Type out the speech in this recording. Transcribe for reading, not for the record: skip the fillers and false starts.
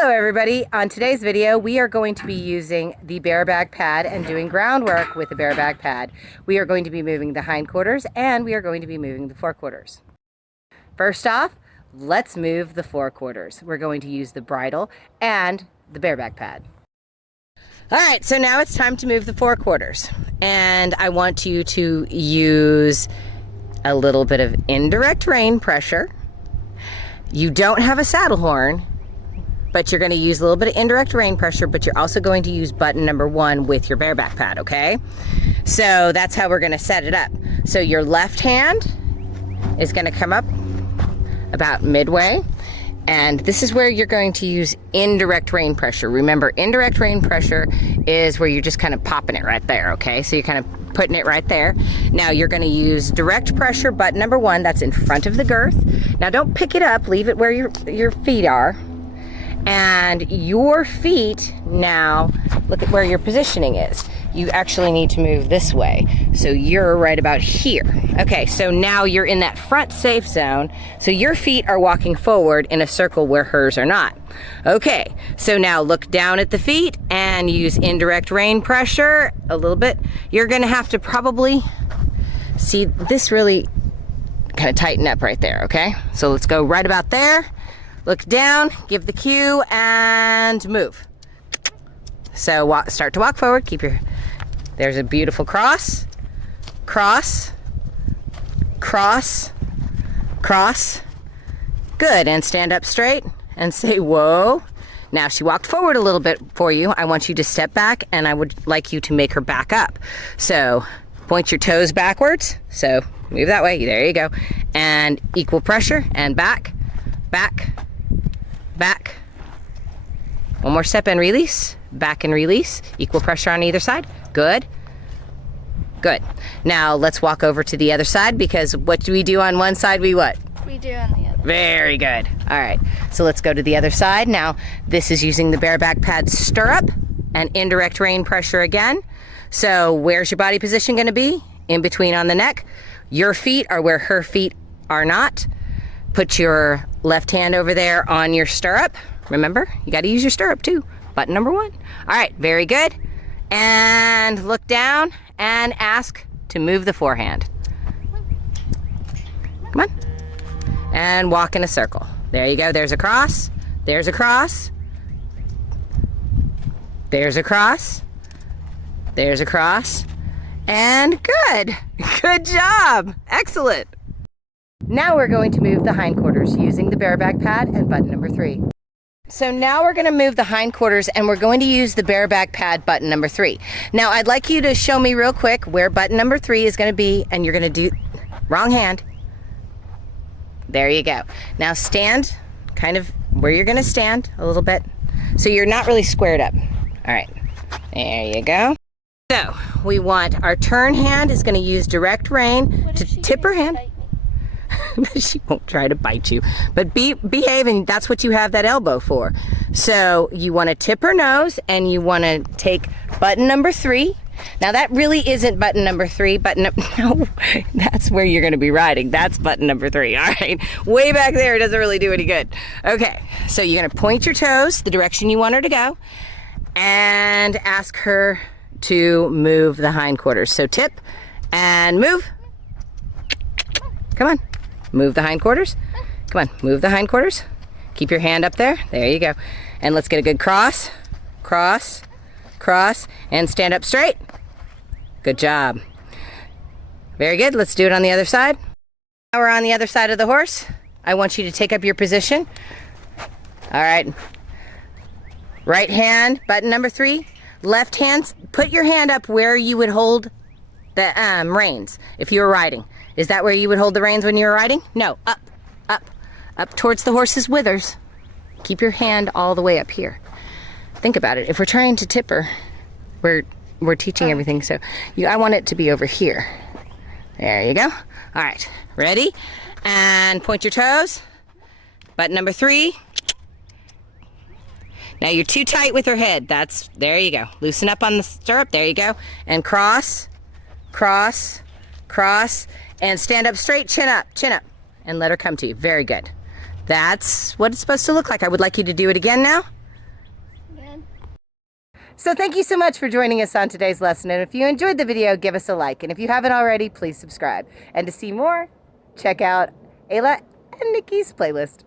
Hello everybody. On today's video we are going to be using the bareback pad and doing groundwork with the bareback pad. We are going to be moving the hindquarters and we are going to be moving the forequarters. First off, let's move the forequarters. We're going to use the bridle and the bareback pad. Alright, so now it's time to move the forequarters. And I want you to use a little bit of indirect rein pressure. You don't have a saddle horn, but you're going to use a little bit of indirect rein pressure, but you're also going to use button number 1 with your bareback pad, okay? So that's how we're going to set it up. So your left hand is going to come up about midway, and this is where you're going to use indirect rein pressure. Remember, indirect rein pressure is where you're just kind of popping it right there, okay? So you're kind of putting it right there. Now you're going to use direct pressure, button number 1, that's in front of the girth. Now don't pick it up, leave it where your feet are. And your feet, now look at where your positioning is. You actually need to move this way. So you're right about here. Okay, so now you're in that front safe zone. So your feet are walking forward in a circle where hers are not. Okay, so now look down at the feet and use indirect rein pressure a little bit. You're gonna have to probably see this really kind of tighten up right there, okay? So let's go right about there. Look down, give the cue, and move. So start to walk forward, there's a beautiful cross, cross, cross, cross. Good, and stand up straight and say, whoa. Now she walked forward a little bit for you. I want you to step back, and I would like you to make her back up. So point your toes backwards, so move that way, there you go. And equal pressure, and back, back, back. One more step and release. Back and release. Equal pressure on either side. Good. Good. Now let's walk over to the other side, because what do we do on one side? We what? We do on the other. Very good. All right. So let's go to the other side. Now this is using the bareback pad stirrup and indirect rein pressure again. So where's your body position going to be? In between on the neck. Your feet are where her feet are not. Put your left hand over there on your stirrup. Remember, you got to use your stirrup too. Button number 1. All right, very good. And look down and ask to move the forehand. Come on. And walk in a circle. There you go. There's a cross. There's a cross. There's a cross. There's a cross. And good. Good job. Excellent. Now we're going to move the hindquarters using the bareback pad and button number 3. So now we're going to move the hindquarters and we're going to use the bareback pad button number 3. Now I'd like you to show me real quick where button number 3 is going to be, and you're going to do wrong hand. There you go. Now stand kind of where you're going to stand a little bit, so you're not really squared up. All right, there you go. So we want our turn hand is going to use direct rein to tip her hand. She won't try to bite you, but behave, and that's what you have that elbow for. So you want to tip her nose, and you want to take button number 3. Now that really isn't button number 3. No, that's where you're going to be riding. That's button number 3. All right, way back there, it doesn't really do any good. Okay, so you're going to point your toes the direction you want her to go, and ask her to move the hindquarters. So tip and move. Come on. Move the hindquarters. Come on, move the hindquarters. Keep your hand up there. There you go. And let's get a good cross, cross, cross, and stand up straight. Good job. Very good. Let's do it on the other side. Now we're on the other side of the horse. I want you to take up your position. All right. Right hand, button number 3. Left hand, put your hand up where you would hold the reins if you were riding. Is that where you would hold the reins when you were riding? No, up, up, up towards the horse's withers. Keep your hand all the way up here. Think about it. If we're trying to tip her, we're teaching everything. So I want it to be over here. There you go. All right, ready? And point your toes. Button number 3. Now you're too tight with her head. There you go. Loosen up on the stirrup. There you go. And cross, cross, cross. And stand up straight, chin up, and let her come to you. Very good. That's what it's supposed to look like. I would like you to do it again now. So thank you so much for joining us on today's lesson. And if you enjoyed the video, give us a like. And if you haven't already, please subscribe. And to see more, check out Ayla and Nikki's playlist.